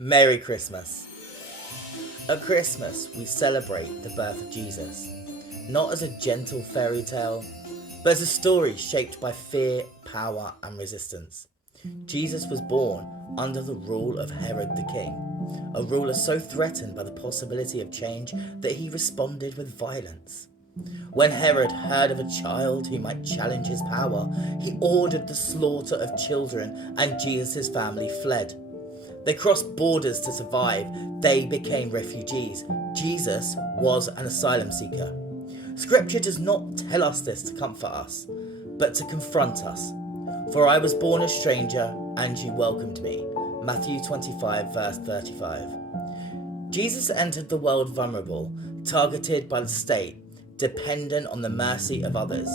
Merry Christmas. At Christmas, we celebrate the birth of Jesus, not as a gentle fairy tale, but as a story shaped by fear, power, and resistance. Jesus was born under the rule of Herod the king, a ruler so threatened by the possibility of change that he responded with violence. When Herod heard of a child who might challenge his power, he ordered the slaughter of children, and Jesus' family fled. They crossed borders to survive. They became refugees. Jesus was an asylum seeker. Scripture does not tell us this to comfort us, but to confront us. For I was born a stranger, and you welcomed me. Matthew 25, verse 35. Jesus entered the world vulnerable, targeted by the state, dependent on the mercy of others.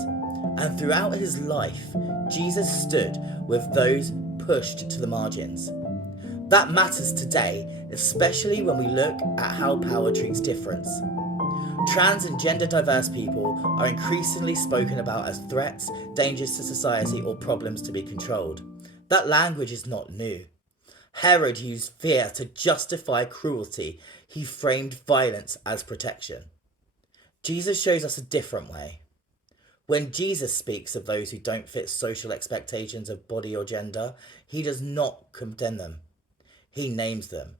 And throughout his life, Jesus stood with those pushed to the margins. That matters today, especially when we look at how power treats difference. Trans and gender diverse people are increasingly spoken about as threats, dangers to society, or problems to be controlled. That language is not new. Herod used fear to justify cruelty. He framed violence as protection. Jesus shows us a different way. When Jesus speaks of those who don't fit social expectations of body or gender, he does not condemn them. He names them.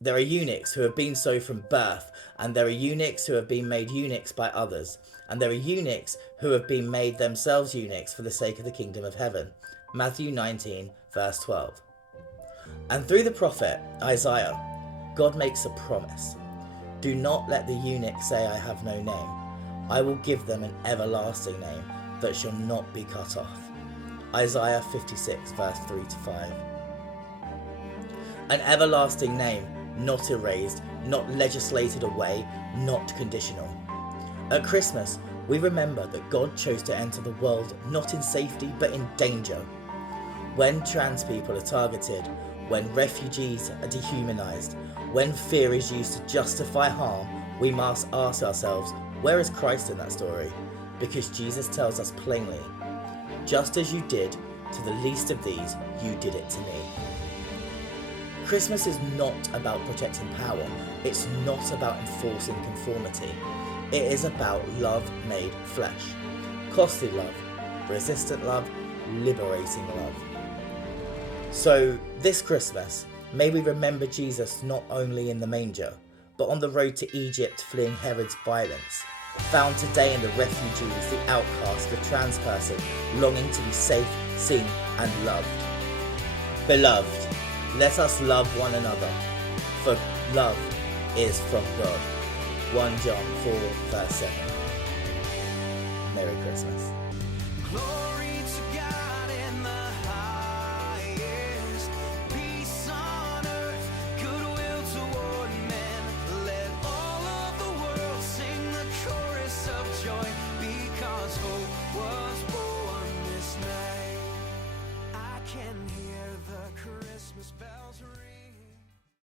There are eunuchs who have been so from birth, and there are eunuchs who have been made eunuchs by others, and there are eunuchs who have been made themselves eunuchs for the sake of the kingdom of heaven. Matthew 19, verse 12. And through the prophet Isaiah, God makes a promise. Do not let the eunuch say, I have no name. I will give them an everlasting name that shall not be cut off. Isaiah 56, verse 3 to 5. An everlasting name, not erased, not legislated away, not conditional. At Christmas, we remember that God chose to enter the world not in safety but in danger. When trans people are targeted, when refugees are dehumanized, when fear is used to justify harm, we must ask ourselves, where is Christ in that story? Because Jesus tells us plainly, just as you did to the least of these, you did it to me. Christmas is not about protecting power. It's not about enforcing conformity. It is about love made flesh. Costly love, resistant love, liberating love. So this Christmas, may we remember Jesus not only in the manger, but on the road to Egypt fleeing Herod's violence, found today in the refugees, the outcast, the trans person, longing to be safe, seen and loved. Beloved, let us love one another, for love is from God. 1 John 4, verse 7. Merry Christmas. Glory to God.